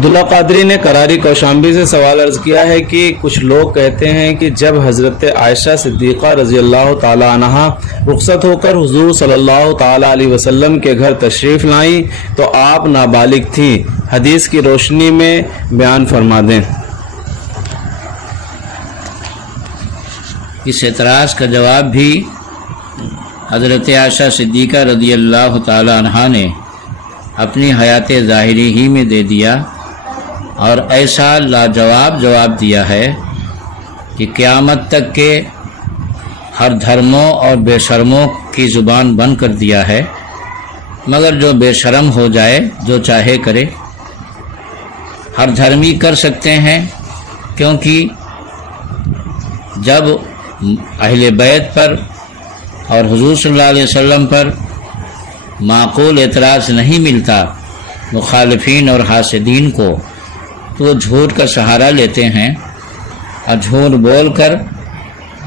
عبداللہ قادری نے کراری کوشامبی سے سوال عرض کیا ہے کہ کچھ لوگ کہتے ہیں کہ جب حضرت عائشہ صدیقہ رضی اللہ تعالی عنہا رخصت ہو کر حضور صلی اللہ تعالی علیہ وسلم کے گھر تشریف لائیں تو آپ نابالغ تھیں، حدیث کی روشنی میں بیان فرما دیں۔ اس اعتراض کا جواب بھی حضرت عائشہ صدیقہ رضی اللہ تعالی عنہا نے اپنی حیات ظاہری ہی میں دے دیا، اور ایسا لاجواب جواب دیا ہے کہ قیامت تک کے ہر دھرموں اور بے شرموں کی زبان بند کر دیا ہے، مگر جو بے شرم ہو جائے جو چاہے کرے۔ ہر دھرمی کر سکتے ہیں، کیونکہ جب اہل بیت پر اور حضور صلی اللہ علیہ وسلم پر معقول اعتراض نہیں ملتا مخالفین اور حاسدین کو، تو وہ جھوٹ کا سہارا لیتے ہیں اور جھوٹ بول کر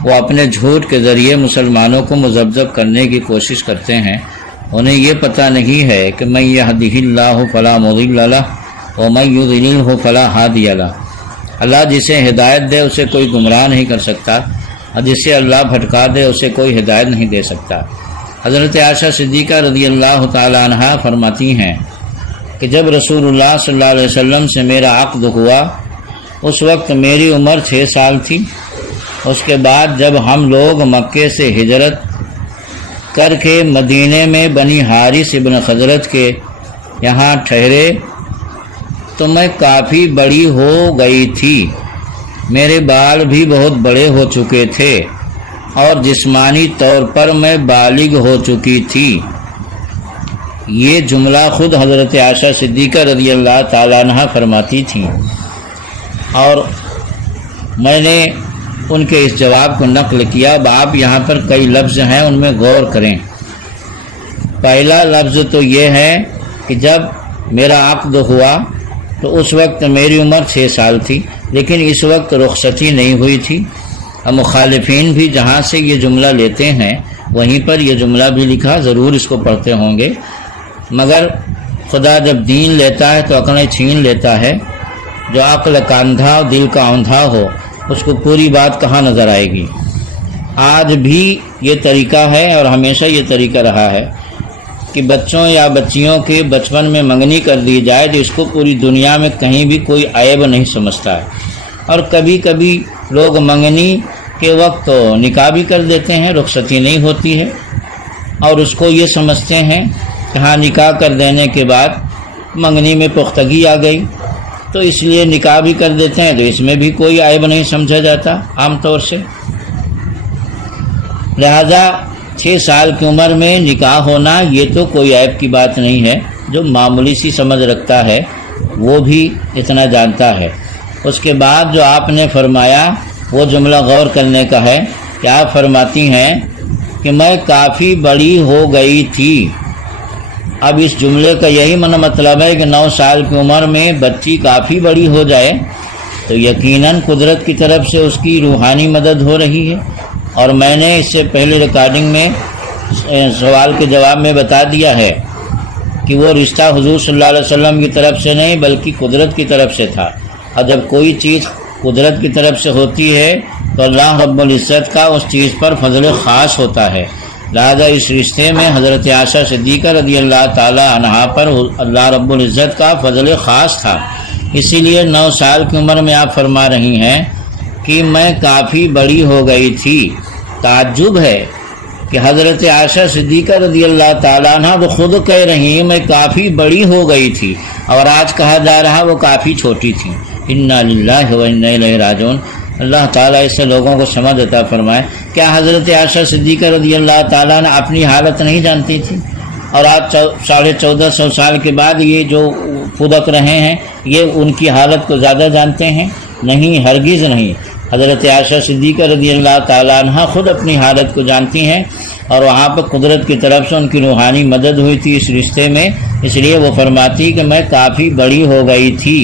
وہ اپنے جھوٹ کے ذریعے مسلمانوں کو مذبذب کرنے کی کوشش کرتے ہیں۔ انہیں یہ پتہ نہیں ہے کہ من یہدہ اللہ فلا مضل لہ ومن یضللہ فلا ہادی لہ۔ اللہ جسے ہدایت دے اسے کوئی گمراہ نہیں کر سکتا، اور جسے اللہ بھٹکا دے اسے کوئی ہدایت نہیں دے سکتا۔ حضرت عائشہ صدیقہ رضی اللہ تعالی عنہا فرماتی ہیں کہ جب رسول اللہ صلی اللہ علیہ وسلم سے میرا عقد ہوا اس وقت میری عمر 6 سال تھی۔ اس کے بعد جب ہم لوگ مکے سے ہجرت کر کے مدینے میں بنی حارث ابن خزرج کے یہاں ٹھہرے تو میں کافی بڑی ہو گئی تھی، میرے بال بھی بہت بڑے ہو چکے تھے اور جسمانی طور پر میں بالغ ہو چکی تھی۔ یہ جملہ خود حضرت عائشہ صدیقہ رضی اللہ تعالیٰ عنہ فرماتی تھیں، اور میں نے ان کے اس جواب کو نقل کیا۔ آپ یہاں پر کئی لفظ ہیں، ان میں غور کریں۔ پہلا لفظ تو یہ ہے کہ جب میرا عقد ہوا تو اس وقت میری عمر 6 سال تھی، لیکن اس وقت رخصتی نہیں ہوئی تھی۔ اور مخالفین بھی جہاں سے یہ جملہ لیتے ہیں وہیں پر یہ جملہ بھی لکھا، ضرور اس کو پڑھتے ہوں گے، مگر خدا جب دین لیتا ہے تو عقلیں چھین لیتا ہے۔ جو عقل کا اندھا اور دل کا اندھا ہو اس کو پوری بات کہاں نظر آئے گی۔ آج بھی یہ طریقہ ہے اور ہمیشہ یہ طریقہ رہا ہے کہ بچوں یا بچیوں کے بچپن میں منگنی کر دی جائے تو اس کو پوری دنیا میں کہیں بھی کوئی عیب نہیں سمجھتا ہے، اور کبھی کبھی لوگ منگنی کے وقت تو نکاح بھی کر دیتے ہیں، رخصتی نہیں ہوتی ہے، اور اس کو یہ سمجھتے ہیں کہ ہاں نکاح کر دینے کے بعد منگنی میں پختگی آ گئی تو اس لیے نکاح بھی کر دیتے ہیں، تو اس میں بھی کوئی عیب نہیں سمجھا جاتا عام طور سے۔ لہذا 6 سال کی عمر میں نکاح ہونا یہ تو کوئی عیب کی بات نہیں ہے، جو معمولی سی سمجھ رکھتا ہے وہ بھی اتنا جانتا ہے۔ اس کے بعد جو آپ نے فرمایا وہ جملہ غور کرنے کا ہے کہ آپ فرماتی ہیں کہ میں کافی بڑی ہو گئی تھی۔ اب اس جملے کا یہی مطلب ہے کہ 9 سال کی عمر میں بچی کافی بڑی ہو جائے تو یقیناً قدرت کی طرف سے اس کی روحانی مدد ہو رہی ہے، اور میں نے اس سے پہلے ریکارڈنگ میں سوال کے جواب میں بتا دیا ہے کہ وہ رشتہ حضور صلی اللہ علیہ وسلم کی طرف سے نہیں بلکہ قدرت کی طرف سے تھا، اور جب کوئی چیز قدرت کی طرف سے ہوتی ہے تو اللہ رب العزت کا اس چیز پر فضل خاص ہوتا ہے۔ لہذا اس رشتے میں حضرت عائشہ صدیقہ رضی اللہ تعالی عنہا پر اللہ رب العزت کا فضل خاص تھا، اسی لیے 9 سال کی عمر میں آپ فرما رہی ہیں کہ میں کافی بڑی ہو گئی تھی۔ تعجب ہے کہ حضرت عائشہ صدیقہ رضی اللہ تعالیٰ عنہ وہ خود کہہ رہی ہیں میں کافی بڑی ہو گئی تھی، اور آج کہا جا رہا وہ کافی چھوٹی تھی۔ انا للہ و انا الیہ راجعون۔ اللہ تعالیٰ اس سے لوگوں کو سمجھ عطا فرمائے۔ کیا حضرت عائشہ صدیقہ رضی اللہ تعالیٰ نے اپنی حالت نہیں جانتی تھی؟ اور آج 1450 سال کے بعد یہ جو پھدک رہے ہیں یہ ان کی حالت کو زیادہ جانتے ہیں؟ نہیں، ہرگز نہیں۔ حضرت عائشہ صدیقہ رضی اللہ تعالیٰ عنہ خود اپنی حالت کو جانتی ہیں، اور وہاں پر قدرت کی طرف سے ان کی روحانی مدد ہوئی تھی اس رشتے میں، اس لیے وہ فرماتی کہ میں کافی بڑی ہو گئی تھی۔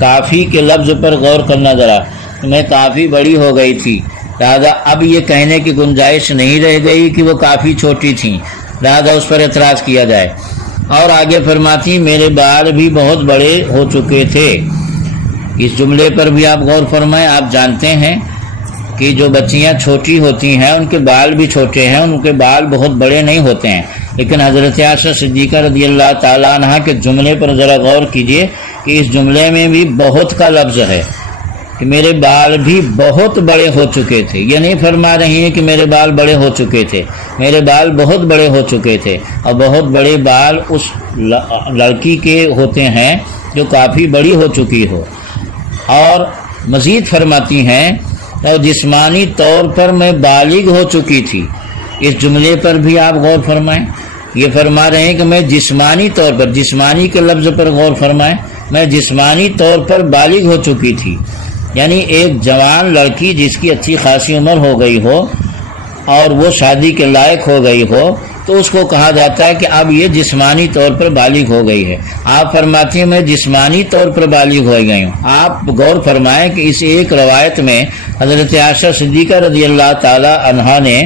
کافی کے لفظ پر غور کرنا ذرا، میں کافی بڑی ہو گئی تھی، لہذا اب یہ کہنے کی گنجائش نہیں رہ گئی کہ وہ کافی چھوٹی تھیں، لہذا اس پر اعتراض کیا جائے۔ اور آگے فرماتی میرے بال بھی بہت بڑے ہو چکے تھے۔ اس جملے پر بھی آپ غور فرمائیں۔ آپ جانتے ہیں کہ جو بچیاں چھوٹی ہوتی ہیں ان کے بال بھی چھوٹے ہیں، ان کے بال بہت بڑے نہیں ہوتے ہیں، لیکن حضرت عائشہ صدیقہ رضی اللہ تعالیٰ عنہ کے جملے پر ذرا غور کیجئے کہ اس جملے میں بھی بہت کا لفظ ہے کہ میرے بال بھی بہت بڑے ہو چکے تھے۔ یہ نہیں فرما رہی ہیں کہ میرے بال بڑے ہو چکے تھے، میرے بال بہت بڑے ہو چکے تھے، اور بہت بڑے بال اس لڑکی کے ہوتے ہیں جو کافی بڑی ہو چکی ہو۔ اور مزید فرماتی ہیں اور جسمانی طور پر میں بالغ ہو چکی تھی۔ اس جملے پر بھی آپ غور فرمائیں۔ یہ فرما رہے ہیں کہ میں جسمانی طور پر، جسمانی کے لفظ پر غور فرمائیں، میں جسمانی طور پر بالغ ہو چکی تھی، یعنی ایک جوان لڑکی جس کی اچھی خاصی عمر ہو گئی ہو اور وہ شادی کے لائق ہو گئی ہو تو اس کو کہا جاتا ہے کہ اب یہ جسمانی طور پر بالغ ہو گئی ہے۔ آپ فرماتی ہیں میں جسمانی طور پر بالغ ہو گئی ہوں۔ آپ غور فرمائیں کہ اس ایک روایت میں حضرت عائشہ صدیقہ رضی اللہ تعالی عنہا نے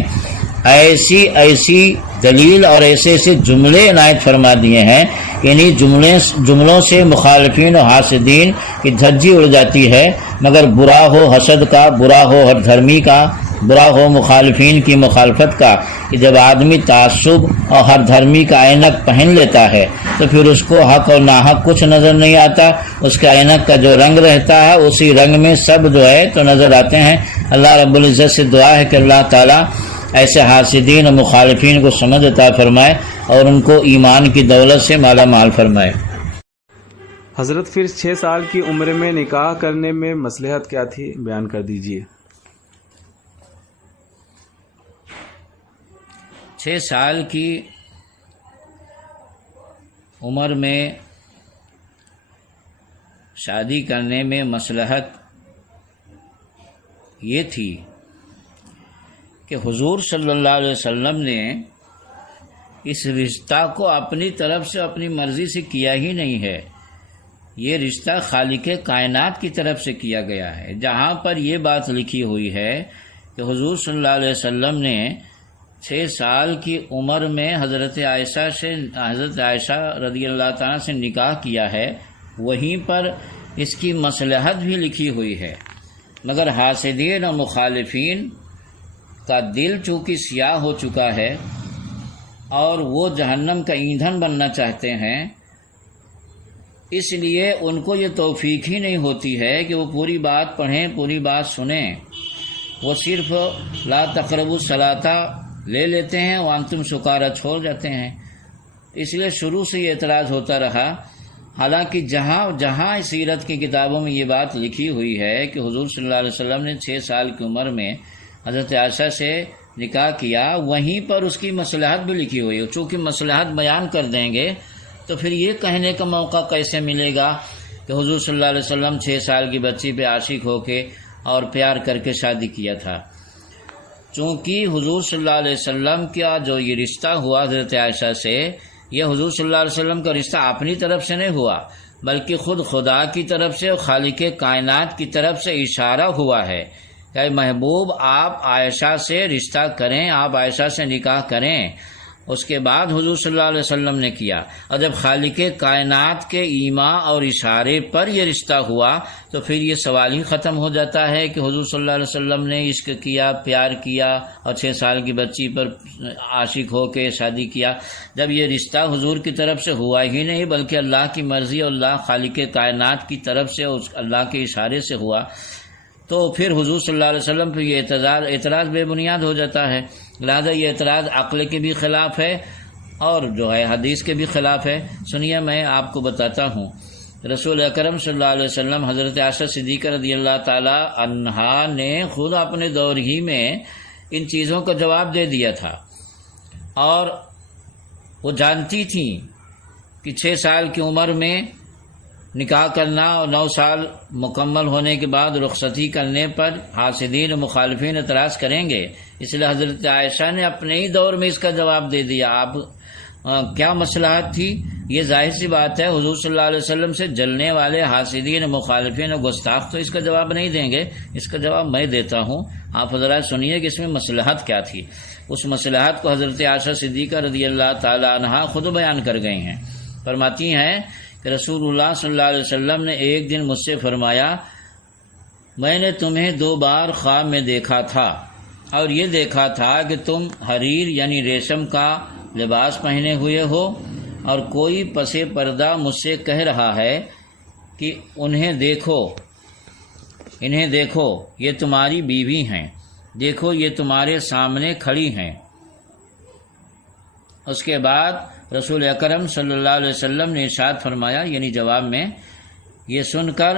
ایسی دلیل اور ایسے جملے عنایت فرما دیے ہیں کہ انہیں جملوں سے مخالفین و حاسدین کی دھجی اڑ جاتی ہے، مگر برا ہو حسد کا، برا ہو ہر دھرمی کا، برا ہو مخالفین کی مخالفت کا، کہ جب آدمی تعصب اور ہر دھرمی کا عینک پہن لیتا ہے تو پھر اس کو حق اور ناحق کچھ نظر نہیں آتا، اس کے عینک کا جو رنگ رہتا ہے اسی رنگ میں سب جو ہے تو نظر آتے ہیں۔ اللہ رب العزت سے دعا ہے کہ اللہ تعالیٰ ایسے حاسدین اور مخالفین کو سمجھ عطا فرمائے اور ان کو ایمان کی دولت سے مالا مال فرمائے۔ حضرت پھر 6 سال کی عمر میں نکاح کرنے میں مصلحت کیا تھی، بیان کر دیجئے۔ 6 سال کی عمر میں شادی کرنے میں مصلحت یہ تھی کہ حضور صلی اللہ علیہ وسلم نے اس رشتہ کو اپنی طرف سے اپنی مرضی سے کیا ہی نہیں ہے، یہ رشتہ خالق کائنات کی طرف سے کیا گیا ہے۔ جہاں پر یہ بات لکھی ہوئی ہے کہ حضور صلی اللہ علیہ وسلم نے 6 سال کی عمر میں حضرت عائشہ رضی اللہ تعالیٰ سے نکاح کیا ہے، وہیں پر اس کی مصلحت بھی لکھی ہوئی ہے، مگر حاسدین اور مخالفین کا دل چونکہ سیاہ ہو چکا ہے اور وہ جہنم کا ایندھن بننا چاہتے ہیں، اس لیے ان کو یہ توفیق ہی نہیں ہوتی ہے کہ وہ پوری بات پڑھیں، پوری بات سنیں، وہ صرف لا تقربوا الصلاۃ لے لیتے ہیں وانتم سکارا چھوڑ جاتے ہیں۔ اس لیے شروع سے یہ اعتراض ہوتا رہا، حالانکہ جہاں سیرت کی کتابوں میں یہ بات لکھی ہوئی ہے کہ حضور صلی اللہ علیہ وسلم نے 6 سال کی عمر میں حضرت عائشہ سے نکاح کیا، وہیں پر اس کی مصلحت بھی لکھی ہوئی ہے۔ چونکہ مصلحت بیان کر دیں گے تو پھر یہ کہنے کا موقع کیسے ملے گا کہ حضور صلی اللہ علیہ وسلم 6 سال کی بچی پہ عاشق ہو کے اور پیار کر کے شادی کیا تھا۔ چونکہ حضور صلی اللہ علیہ وسلم کا جو یہ رشتہ ہوا حضرت عائشہ سے، یہ حضور صلی اللہ علیہ وسلم کا رشتہ اپنی طرف سے نہیں ہوا، بلکہ خود خدا کی طرف سے اور خالق کائنات کی طرف سے اشارہ ہوا ہے کہ محبوب آپ عائشہ سے رشتہ کریں، آپ عائشہ سے نکاح کریں۔ اس کے بعد حضور صلی اللہ علیہ وسلم نے کیا، اور جب خالق کائنات کے ایما اور اشارے پر یہ رشتہ ہوا تو پھر یہ سوال ہی ختم ہو جاتا ہے کہ حضور صلی اللہ علیہ وسلم نے عشق کیا، پیار کیا اور 6 سال کی بچی پر عاشق ہو کے شادی کیا، جب یہ رشتہ حضور کی طرف سے ہوا ہی نہیں بلکہ اللہ کی مرضی اور اللہ خالق کائنات کی طرف سے اللہ کے اشارے سے ہوا، تو پھر حضور صلی اللہ علیہ وسلم پہ یہ اعتراض بے بنیاد ہو جاتا ہے۔ لہذا یہ اعتراض عقل کے بھی خلاف ہے اور جو ہے حدیث کے بھی خلاف ہے۔ سنیے میں آپ کو بتاتا ہوں، رسول اکرم صلی اللہ علیہ وسلم حضرت عائشہ صدیقہ رضی اللہ تعالی عنہا نے خود اپنے دور ہی میں ان چیزوں کا جواب دے دیا تھا، اور وہ جانتی تھیں کہ 6 سال کی عمر میں نکاح کرنا اور 9 سال مکمل ہونے کے بعد رخصتی کرنے پر حاسدین و مخالفین اعتراض کریں گے، اس لیے حضرت عائشہ نے اپنے ہی دور میں اس کا جواب دے دیا۔ آپ کیا مصلحت تھی؟ یہ ظاہر سی بات ہے حضور صلی اللہ علیہ وسلم سے جلنے والے حاسدین، مخالفین اور گستاخ تو اس کا جواب نہیں دیں گے، اس کا جواب میں دیتا ہوں۔ آپ حضرات سنیے کہ اس میں مصلحت کیا تھی۔ اس مصلحت کو حضرت عائشہ صدیقہ رضی اللہ تعالی عنہا خود بیان کر گئی ہیں۔ فرماتی ہیں کہ رسول اللہ صلی اللہ علیہ وسلم نے ایک دن مجھ سے فرمایا، میں نے تمہیں 2 بار خواب میں دیکھا تھا، اور یہ دیکھا تھا کہ تم حریر یعنی ریشم کا لباس پہنے ہوئے ہو، اور کوئی پس پردہ مجھ سے کہہ رہا ہے کہ انہیں دیکھو یہ تمہاری بیوی ہیں، دیکھو یہ تمہارے سامنے کھڑی ہیں۔ اس کے بعد رسول اکرم صلی اللہ علیہ وسلم نے ارشاد فرمایا، یعنی جواب میں یہ سن کر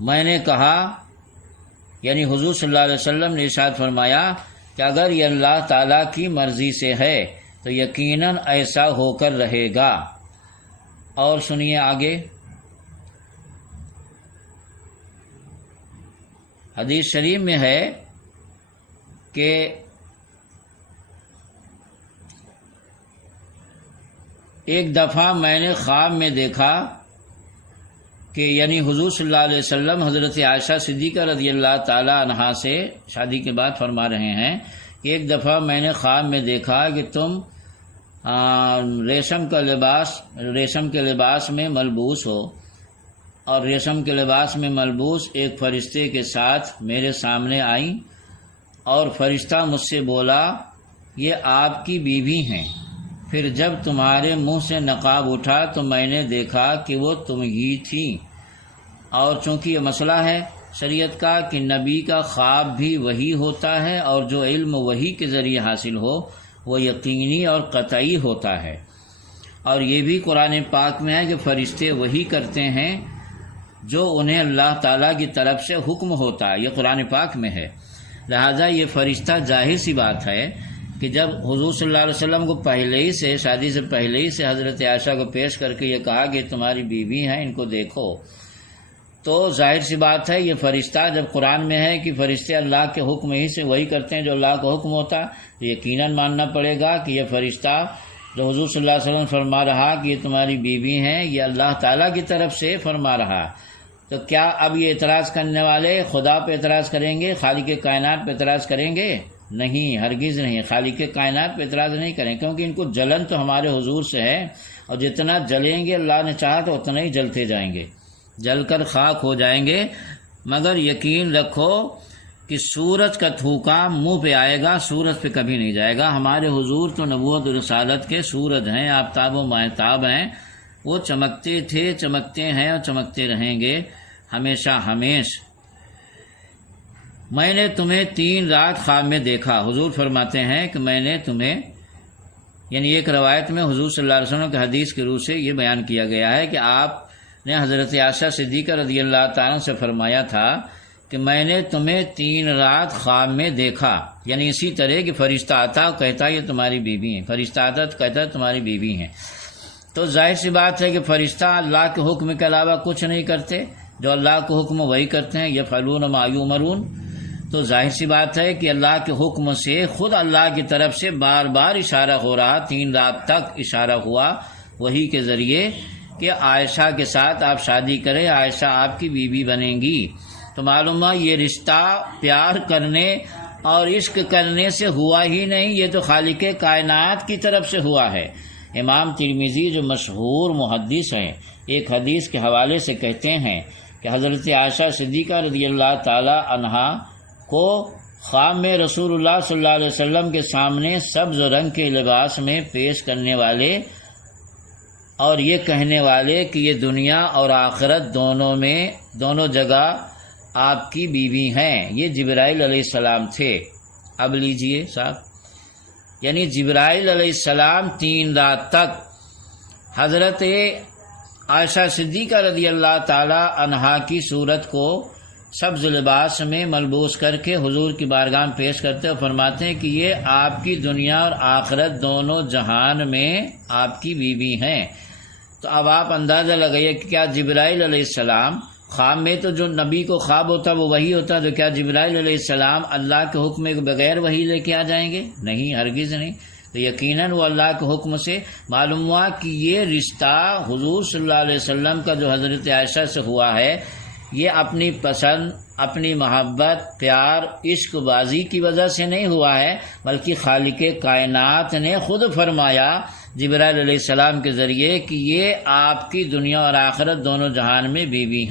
میں نے کہا، یعنی حضور صلی اللہ علیہ وسلم نے ارشاد فرمایا کہ اگر یہ اللہ تعالیٰ کی مرضی سے ہے تو یقیناً ایسا ہو کر رہے گا۔ اور سنیے آگے، حدیث شریف میں ہے کہ ایک دفعہ میں نے خواب میں دیکھا کہ یعنی حضور صلی اللہ علیہ وسلم حضرت عائشہ صدیقہ رضی اللہ تعالی عنہا سے شادی کے بعد فرما رہے ہیں کہ ایک دفعہ میں نے خواب میں دیکھا کہ تم ریشم کے لباس میں ملبوس ہو، اور ریشم کے لباس میں ملبوس ایک فرشتے کے ساتھ میرے سامنے آئیں، اور فرشتہ مجھ سے بولا یہ آپ کی بیوی ہیں۔ پھر جب تمہارے منہ سے نقاب اٹھا تو میں نے دیکھا کہ وہ تم ہی تھی۔ اور چونکہ یہ مسئلہ ہے شریعت کا کہ نبی کا خواب بھی وحی ہوتا ہے، اور جو علم وحی کے ذریعے حاصل ہو وہ یقینی اور قطعی ہوتا ہے، اور یہ بھی قرآن پاک میں ہے کہ فرشتے وحی کرتے ہیں جو انہیں اللہ تعالیٰ کی طرف سے حکم ہوتا ہے، یہ قرآن پاک میں ہے۔ لہذا یہ فرشتہ ظاہر سی بات ہے کہ جب حضور صلی اللہ علیہ وسلم کو پہلے ہی سے شادی سے پہلے ہی سے حضرت عائشہ کو پیش کر کے یہ کہا کہ تمہاری بیوی ہیں، ان کو دیکھو، تو ظاہر سی بات ہے یہ فرشتہ جب قرآن میں ہے کہ فرشتے اللہ کے حکم ہی سے وہی کرتے ہیں جو اللہ کا حکم ہوتا ہے، تو یقیناً ماننا پڑے گا کہ یہ فرشتہ جو حضور صلی اللہ علیہ وسلم فرما رہا کہ یہ تمہاری بیوی ہیں، یہ اللہ تعالیٰ کی طرف سے فرما رہا۔ تو کیا اب یہ اعتراض کرنے والے خدا پہ اعتراض کریں گے، خالق کائنات پہ اعتراض کریں گے؟ نہیں، ہرگز نہیں، خالق کائنات پہ اعتراض نہیں کریں، کیونکہ ان کو جلن تو ہمارے حضور سے ہے، اور جتنا جلیں گے اللہ نے چاہا تو اتنا ہی جلتے جائیں گے، جل کر خاک ہو جائیں گے۔ مگر یقین رکھو کہ سورج کا تھوکا منہ پہ آئے گا، سورج پہ کبھی نہیں جائے گا۔ ہمارے حضور تو نبوت و رسالت کے سورج ہیں، آفتاب و ماہتاب ہیں، وہ چمکتے تھے، چمکتے ہیں اور چمکتے رہیں گے ہمیشہ ہمیش۔ میں نے تمہیں 3 رات خواب میں دیکھا، حضور فرماتے ہیں کہ میں نے تمہیں، یعنی ایک روایت میں حضور صلی اللہ علیہ وسلم کے حدیث کے روح سے یہ بیان کیا گیا ہے کہ آپ نے حضرت عائشہ صدیقہ رضی اللہ تعالیٰ سے فرمایا تھا کہ میں نے تمہیں 3 رات خواب میں دیکھا، یعنی اسی طرح کہ فرشتہ آتا کہتا یہ تمہاری بیوی ہیں، فرشتہ آتا تو کہتا تمہاری بیوی ہیں۔ تو ظاہر سی بات ہے کہ فرشتہ اللہ کے حکم کے علاوہ کچھ نہیں کرتے، جو اللہ کے حکم وہی کرتے ہیں، یفعلون ما یؤمرون۔ تو ظاہر سی بات ہے کہ اللہ کے حکم سے خود اللہ کی طرف سے بار بار اشارہ ہو رہا، 3 رات تک اشارہ ہوا وہی کے ذریعے کہ عائشہ کے ساتھ آپ شادی کریں، عائشہ آپ کی بیوی بنیں گی۔ تو معلوم ہے یہ رشتہ پیار کرنے اور عشق کرنے سے ہوا ہی نہیں، یہ تو خالق کائنات کی طرف سے ہوا ہے۔ امام ترمذی جو مشہور محدث ہیں، ایک حدیث کے حوالے سے کہتے ہیں کہ حضرت عائشہ صدیقہ رضی اللہ تعالی عنہا کو خواب میں رسول اللہ صلی اللہ علیہ وسلم کے سامنے سبز رنگ کے لباس میں پیش کرنے والے اور یہ کہنے والے کہ یہ دنیا اور آخرت دونوں جگہ آپ کی بیوی ہیں، یہ جبرائیل علیہ السلام تھے۔ اب لیجئے صاحب، یعنی جبرائیل علیہ السلام 3 رات تک حضرت عائشہ صدیقہ رضی اللہ تعالی عنہا کی صورت کو سبز لباس میں ملبوس کر کے حضور کی بارگاہ میں پیش کرتے اور فرماتے ہیں کہ یہ آپ کی دنیا اور آخرت دونوں جہان میں آپ کی بیوی ہیں۔ تو اب آپ اندازہ لگائیے کہ کیا جبرائیل علیہ السلام خواب میں، تو جو نبی کو خواب ہوتا وہ وہی ہوتا، تو کیا جبرائیل علیہ السلام اللہ کے حکم کے بغیر وہی لے کے آ جائیں گے؟ نہیں، ہرگز نہیں۔ تو یقیناً وہ اللہ کے حکم سے معلوم ہوا کہ یہ رشتہ حضور صلی اللہ علیہ وسلم کا جو حضرت عائشہ سے ہوا ہے، یہ اپنی پسند، اپنی محبت، پیار، عشق بازی کی وجہ سے نہیں ہوا ہے، بلکہ خالق کائنات نے خود فرمایا جبرائیل علیہ السلام کے ذریعے کہ یہ آپ کی دنیا اور آخرت دونوں جہان میں بیوی ہیں۔